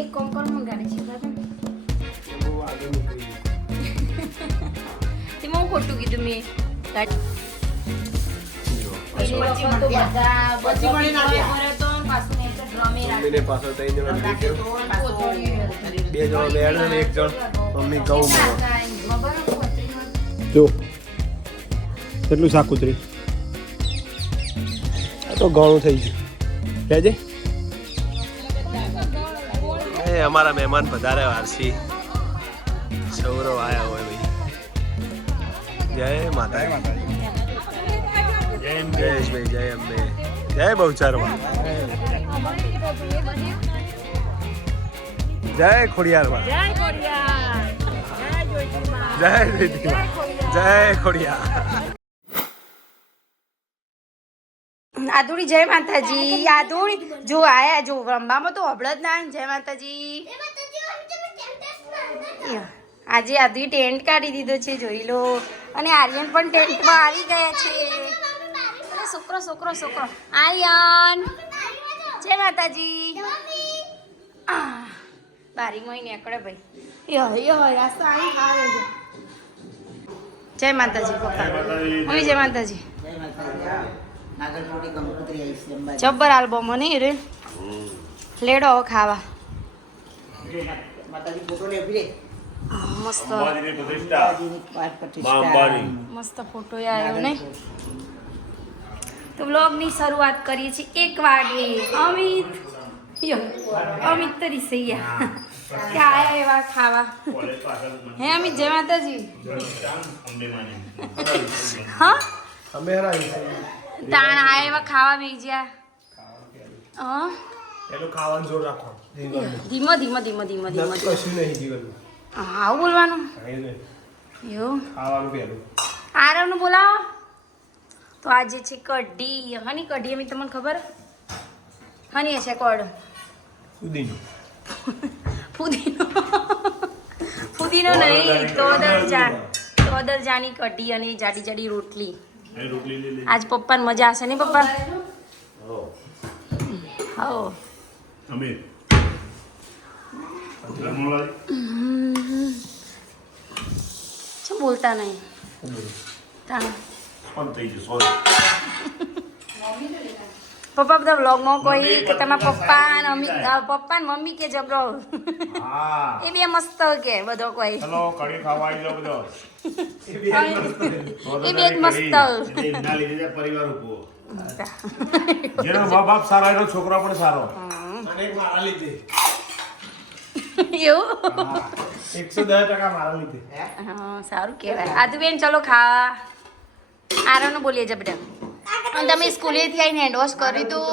એક કોમ કોમ ગાડી શીખવા બહુ આગળ નીકળી તે હું ખોટું કીધું મેં મમ્મીને પાછળ 3 જણા બે જણા બેડ અને એક જણ મમ્મી ઘઉં જો કેટલું શાક ઉતરી આ તો ઘણું થઈ ગયું લેજે એ અમારા મહેમાન પધારે વારસી સૌરવ આયા હોય ભાઈ જય માતાજી જયેશભાઈ જય અંબે જય બહુચારમાં જય ખોડિયારમાં જય ખોડિયાર આદુડી જય માતાજી આદુડી જો આયા જો રંબામાં તો હબળ જ ના જય માતાજી આજે આદુડી ટેન્ટ કાઢી દીધો છે જોઈ લો અને આર્યન પણ ટેન્ટમાં આવી ગયા છે છોકરો છોકરો છોકરો આર્યન જય માતાજી બારી મોઈ નીકળે ભાઈ જય માતાજી પપ્પા મમ્મી જય માતાજી જબ્બર આલ્બમ નહીં રે લેડો ખાવા મસ્ત મસ્ત ફોટો આવ્યો ને તો વ્લોગની શરૂઆત કરીએ છીએ 1 વાગે અમિત તો રીસૈયા કે આયા એવા ખાવા હે અમિત જય માતાજી હા તાણ આયા એવા ખાવા બેજ્યા હા એનું ખાવાનું જોર રાખો ધીમો ધીમો ધીમો ધીમો ધીમો કશું નહીં જીવન આવું બોલવાનું એવું ખાવાનું પેલું આરવનું બોલાવો તો આજે છે કઢી હની કઢી એમ તમને ખબર હની હશે કોડ ઉદીનો ફુદીનો નહીં તોદરજાની કઢી અને જાડી જાડી રોટલી આજ પપ્પાને મજા હશે નહીં પપ્પા હો શું બોલતા નહીં પપ્પા બધા વ્લોગમાં કોઈ કે તમારા પપ્પા ને મમ્મી કે જબરો એ બે મસ્ત કે બધો કોઈ ચલો કઢી ખાવા આવી જાવ બધો એ બે મસ્ત ના લીધે પરિવાર ઉભો જેનો મા બાપ સારા એનો છોકરો પણ સારો અને મારા લીધે એવું 110% મારા લીધે હા સારું કહેવાય આદુ બેન ચલો ખાવા આરવનું બોલીએ જ બધા અને તમે સ્કૂલેથી આવીને હેન્ડવોશ કર્યું તું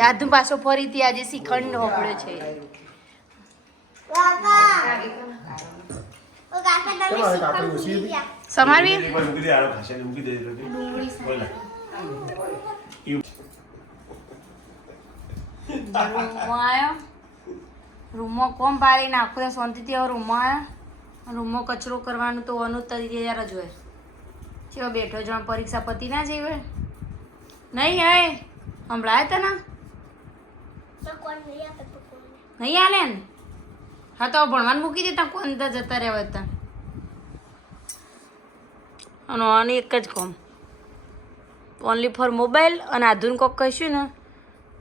યાદ પાછો ફરીથી આજે શ્રીખંડ હોપડ્યો છે સમારવી રૂમમાં કોમ પાડી નાખો શાંતિથી હવે રૂમમાં આવ્યા રૂમમાં કચરો કરવાનું તો અનુજ તૈયાર જ હોય ચેવો બેઠો જો પરીક્ષા પતી ના જઈ નહીં હે હમણાં તને નહીં આલે ને હા તો ભણવાનું મૂકી દેતા કોણ જતા રહેવા હતા અને આની એક જ કોમ ઓનલી ફોર મોબાઈલ અને આધુન કોક કહીશું ને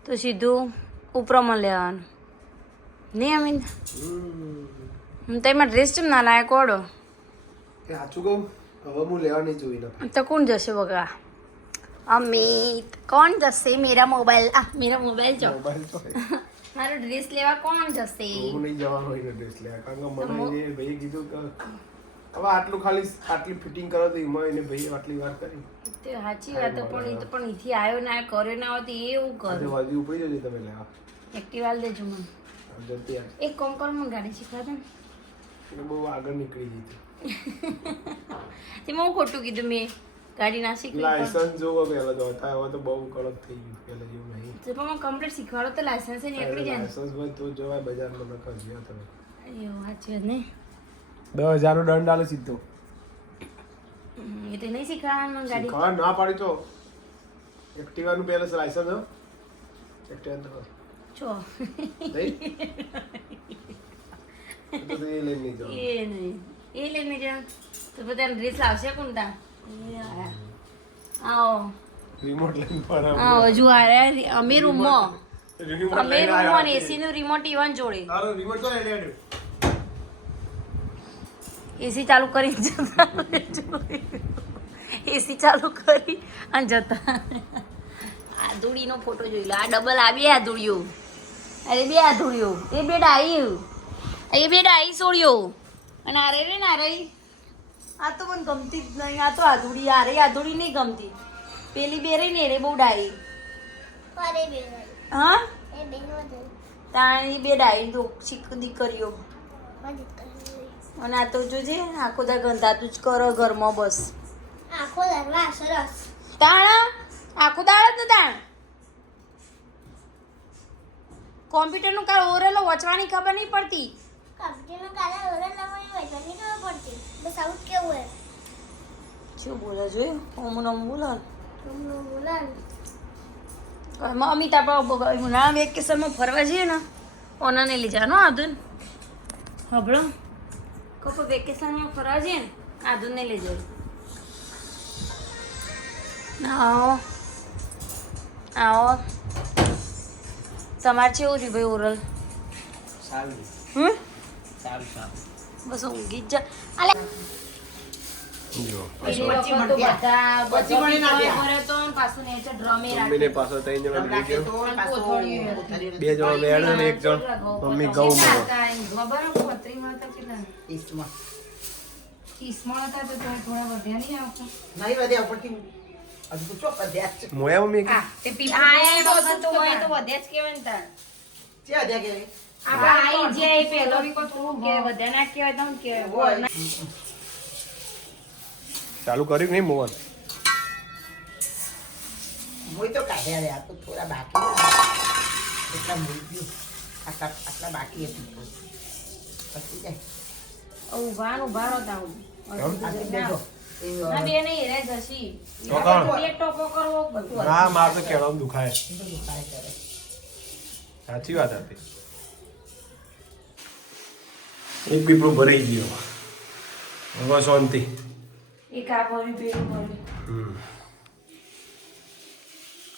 તો સીધું ઉપરમાં લેવાનું નહીં અમીન તેમાં ડ્રેસ ચમ ના લાયક ઓડો સાચું કહું હવે હું લેવા નહીં જોઈ તો કોણ જશે બગા અમિત કોણ જશે મેરા મોબાઈલ જો મારો ડ્રેસ લેવા કોણ જશે હું નહીં જવાનો હોય ડ્રેસ લેવા કારણ કે મને ભાઈએ કીધું કે હવે આટલી ફિટિંગ કરો તો એમાં એને ભાઈ આટલી વાર કરી તે સાચી વાત પણ અહીંથી આવ્યો ના કર્યો ના હોય તો એવું કરે વાજી ઉપડી જજો તમે લેવા એક્ટિવા દેજો મને જલ્દી એક કોમ કર મને ગાડી શીખવા દે ને બહુ આગળ નીકળી ગઈ તેમાં હું ખોટું કીધું મેં ગાડી ના શીખવી લાયસન્સ જોવો પહેલા તો હતા હવે તો બહુ કડક થઈ ગયું પહેલા જેવું નહીં તો પણ કમ્પ્લીટ શીખવાડો તો લાયસન્સ નીકળી જાય લાયસન્સ હોય તો જવાય બજારમાં નકર જ્યાં તમે એવું સાચી વાત નહીં 10,000 નો દંડ આલે સીધો એ તો નહીં શીખવાનું ગાડી ના પાડી તો એક્ટિવાનું પહેલા લાયસન્સ ચેક તો છો તો એ લઈને જાઓ. એ નહીં એ લઈને જા તો બધા ડ્રેસ લાવશે કોણ તા આવો રિમોટ લઈને ફરા. આવો હજુ આ રહ્યા અમે રૂમમાં રિમોટ અમે લઈને રૂમમાં આવ્યા. એસી નું રિમોટ ઈવન જોડે તારો રિમોટ તો લઈને આવ્યો. એસી ચાલુ કરી જતા એસી ચાલુ કરી અને જતા આધુડીનો ફોટો જોઈ લો આ ડબલ આ બે આધુડીઓ અરે બે આધુડીઓ એ બે ડાઈ એ બે ડાઈ સોળ્યો અને આ રે ને આ રહી આ તો મને ગમતી જ નહીં આ તો આધુડી આ રે આધુડી નહીં ગમતી પેલી બે રહી ને રે બહુ ડાઈ હા તાણી બે ડાઈ તો શીખ દીકરીઓ અને આ તો જોજે આખો દા ગંધાતું જ કરો ઘરમાં બસ આખો દરવા સરસ તાણ આખો દાડ જ ને તાણ કોમ્પ્યુટરનું કાલ ઓરેલો વચવાની ખબર નહીં પડતી કમ્પ્યુટરનો કાલે ઓરલ લવાની હોય તો નહીં ખબર પડતી બસ આવું જ કેવું હોય શું બોલે જોયું હું નમ બોલો તમને બોલાવ મમ્મી તાપા ઉનાળા વેકેશનમાં ફરવા જઈએ ને ઓનાને લઈ જાનો આધુન હબળો કપો વેકેશનમાં ફરવા જઈએ ને આધુનને લઈ જાય આવો આવો તમારે કેવું રહ્યું ભાઈ ઓરલ સારું હમ સારું. બસ ઊંઘી જ જા આલે જો પેલી વખત તો બધા ભર્યો તો ને પાછું નેચે ડ્રમે મમ્મીને પાછો 3 જણા લઈ ગયો. રાખી 2 જણા બેડો ને 1 જણ મમ્મી ઘઉં માં. બરાબર પત્રીમાં હતા કેટલા ઈસ્ટમાં 30 હતા તો થોડા વધ્યા નહીં આવતા નહીં વધ્યા ઉપરથી હજુ તો ચો વધ્યા જ છે મોયા મમ્મી કે તે પીપા આયા વખત તો હોય તો વધ્યા જ કેવાય ને તાર છે વધ્યા કે આપા આઈ જે પેલો રીકો થોડું કે વધ્યા ના કેવાય તો કે ચાલુ કર્યું કે નહીં મોહન? મોય તો કાઢ્યા રે આ તો થોડા બાકી એટલા મોઈ ગયું આટલા બાકી હતી પછી જાય ઉભા રહો આજે બેઠો ના બે નહીં રે જસી તો કોણ? બે ટોપો કરવો બધું ના માર તો કેળામાં દુખાય. દુખાય કરે સાચી વાત હતી. એક પીપળું ભરાઈ ગયો હવે શાંતિ. એક આ ભર્યું પેલું ભર્યું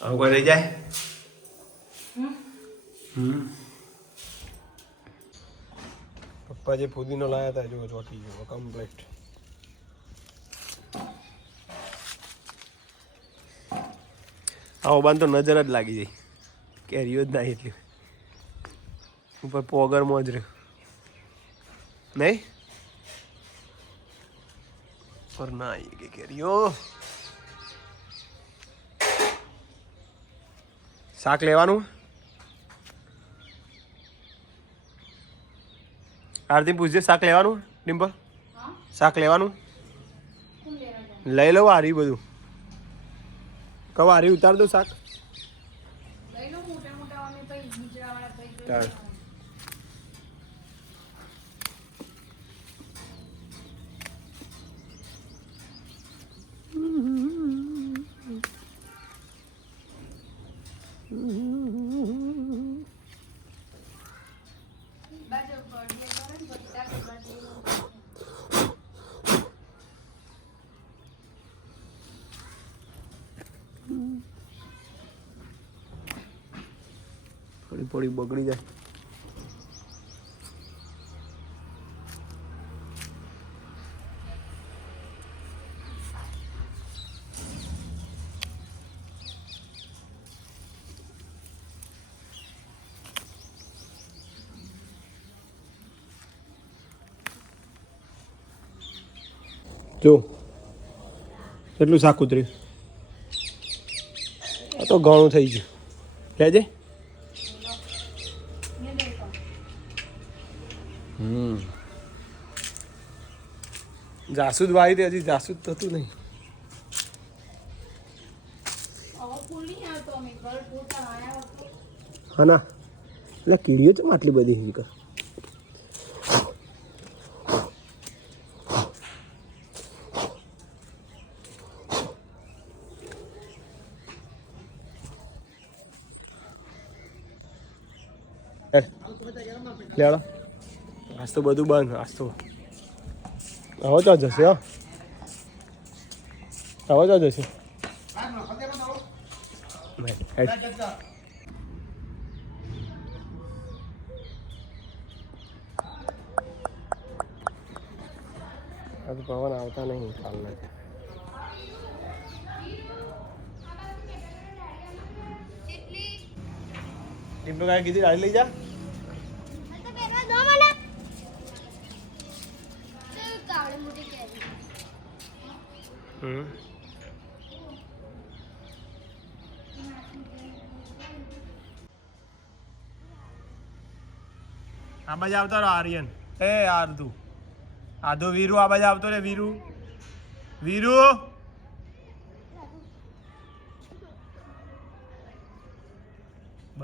હવે કોઈ રહી જાય. પપ્પા જે ફુદીનો લાયા હતા જો ચોટી ગયો કમ્પ્લીટ. આવો બાન તો નજર જ લાગી જાય કેરીઓ જ ના એટલી ઉપર પોગરમાં જ રહ્યો નહીં પર ના આવી ગઈ કેરીઓ. શાક લેવાનું આરતી પૂછજે શાક લેવાનું ડિમ્પલ શાક લેવાનું લઈ લો હારી બધું કહો હારી ઉતાર દો શાક તાર. થોડી થોડી બગડી જાય. જો કેટલું શાક ઉતર્યું આ તો ઘણું થઈ ગયું લેજે. જાસૂદ વાવી તે હજી જાસૂદ થતું નહીં. હા ના એટલે કીડીઓ છે આટલી બધી વિકર. લેડો આજ તો બધું બંધ આજ તો હવે તો જશે હો હવે તો જશે આજ પવન આવતા નહીં કાલના ટીપનું કાંઈ કીધું આજે લઈ જા આ બાજુ આવતો રો આર્યન એ આરધુ આધો વીરુ આ બાજુ આવતો રે વીરુ વીરુ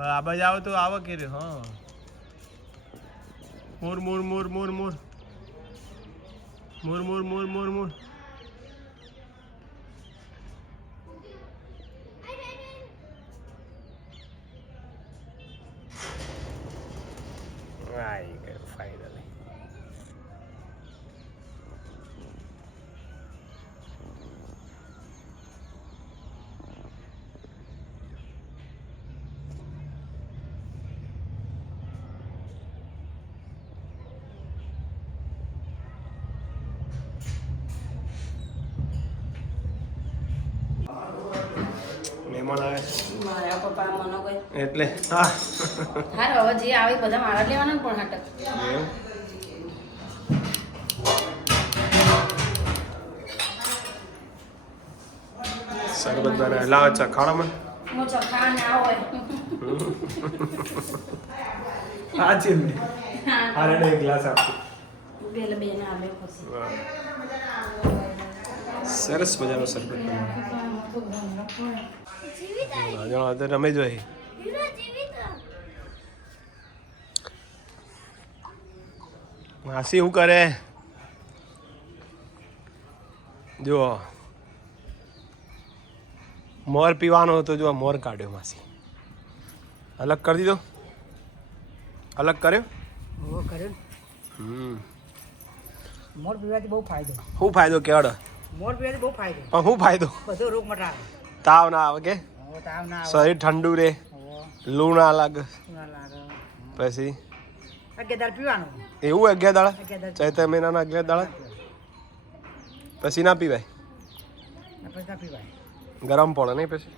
આ બાજુ આવો તો આવો કે રે હા મોર મોર મોર મોર મોર મોર મોર મોર મોર મોર આવી ગયો ફાઇનલી મહેમાન આવે મારા પપ્પા મનો કોઈ એટલે હા હારો હવે જે આવે બધા મારા લેવાના ને પણ હાટક શરબત બનાવે લાવ ચખાડો મને મો ચખા ના હોય આ છે ને હારે એક ગ્લાસ આપજો બેલ બેન આવે પછી સરસ મજાનો શરબત બનાવે રમે જોઈ માસી શું કરે જો મોર પીવાનો હતો જો મોર કાઢ્યો માસી અલગ કરી દીધો અલગ કર્યો ઓ કર્યો મોર પીવાથી બહુ ફાયદો શું ફાયદો કેવડો મોર પીવાથી બહુ ફાયદો પણ શું ફાયદો બધો રોગ મટાડે તાવ ના આવે કે તાવ ના આવે શરીર ઠંડુ રહે લૂ ના લાગે ના લાગે પછી 11 દાળ પીવાનું એવું 11 દાડા ચૈત્ર મહિનાના 11 દાડા પછી ના પીવાય પછી ના પીવાય ગરમ પડે નહીં પછી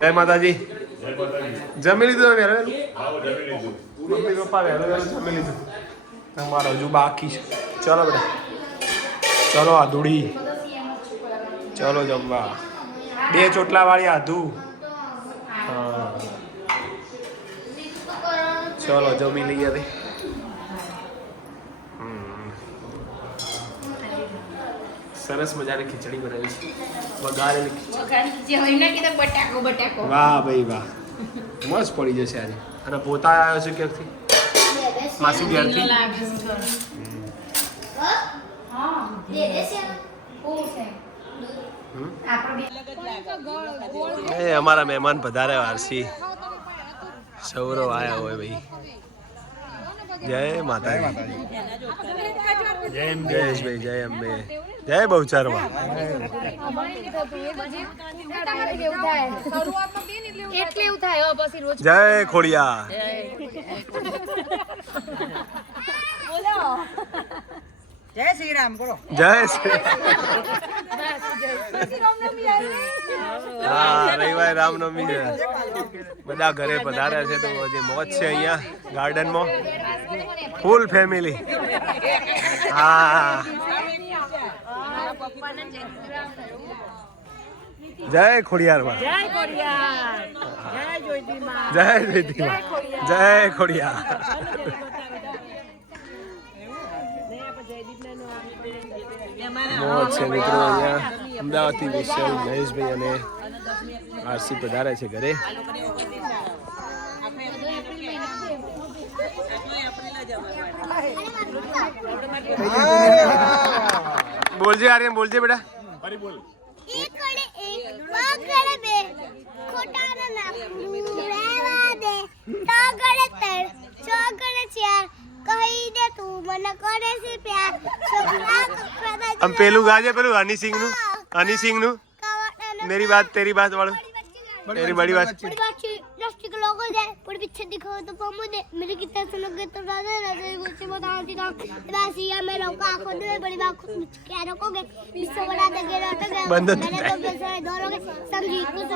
જય માતાજી જમી લીધું ને વહેલું મમ્મી પપ્પા વહેલું જમી લીધું તમારો હજુ બાકી છે ચલો બેટા ચલો આધુડી ચલો જમવા 2 ચોટલા વાળી આધુ હા ચલો જમી લઈએ હવે સરસ મજાની ખીચડી બનાવી છે વઘારેલી ખીચડી વાહ ભાઈ વાહ મસ્ત પડી જશે આજે અને પોતા આવ્યો છે ક્યાંથી માસી ઘેરથી એ અમારા મહેમાન પધારે વારસી સૌરવ આયા હોય ભાઈ જય માતાજી જય જયેશભાઈ જય અંબે જય બહુચરમાં જય ખોડિયા જય શ્રી રામ બોલો જય શ્રી હા રવિવારે રામનવમી છે બધા ઘરે પધાર્યા છે તો હજી મોજ છે અહીંયા ગાર્ડનમાં ફૂલ ફેમિલી હા જય ખોડિયારમાં જય ખોડિયાર જય જોઈતીમાં જય જોઈતીમાં જય ખોડિયાર મોજ છે મિત્રો અહીંયા અમદાવાદથી વિશાલ મહેશભાઈ અને આરસી પધારે છે ઘરે બોલજે આર્યન બોલજે બેટા ફરી બોલ. એક કડે એક પગડે બે ખોટાના નાખું રહેવા દે તગડે ત્રણ ચોગડે ચાર કહી દે તું મને કરે છે પ્યાર છોકરા કકડા આમ પેલું ગાજે પેલું હની સિંહ નું मेरी बात तेरी बात वालों तेरी बड़ी बात बड़ी बात प्लास्टिक लोगो जाए पूरे पीछे दिखो तो पम्मो दे मेरे कितना सुन गए तो राजा राजा कुछ बताती था बस ये मैं लोग आंखों दे बड़ी बात क्या रखोगे इससे बड़ा दे गेरा तो गया बंद मैंने तो पैसे दोनों समझी कुछ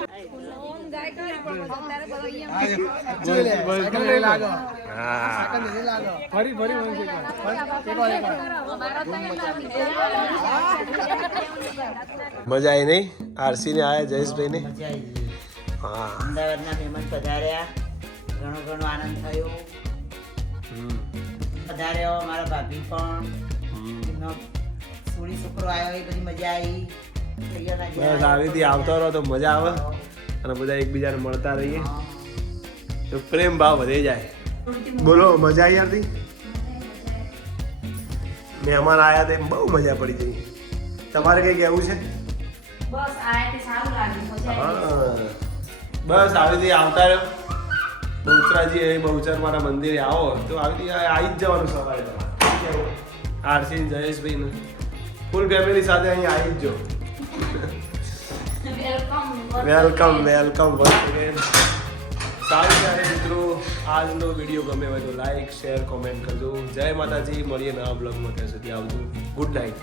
મજા આવી નહીં આરસી ને આયા જયેશભાઈ ને મજા આવી ગઈ. હા અમદાવાદના મહેમાન પધાર્યા ઘણો ઘણો આનંદ થયો પધાર્યો મારા ભાભી પણ એમનો સોળી છોકરો આવ્યો એ બધી મજા આવી ભાઈઓના બસ જ્યાં આવી રીતે આવતો રહો તો મજા આવે અને બધા એકબીજાને મળતા રહીએ તો પ્રેમ ભાવ વધે જાય બોલો મજા આવી હતી મહેમાન આયા તે બહુ મજા પડી ગઈ તમારે કઈ કહેવું છે બસ આ તે સારું લાગ્યું મજા આવી. હા. બસ આવી રીતે આવતા રહ્યો બહુચરાજી એ બહુચર મારા મંદિરે આવો તો આવી રીતે આવી જ જવાનું સવારે તમારે આરસી જયેશભાઈ ને ફૂલ ફેમિલી સાથે અહીં આવી જ જો વેલકમ વેલકમ સારું ત્યારે મિત્રો આજનો વિડીયો ગમે હોય તો લાઈક શેર કોમેન્ટ કરજો જય માતાજી મળીએ નવા બ્લોગમાં ત્યાં સુધી આવજો ગુડ નાઇટ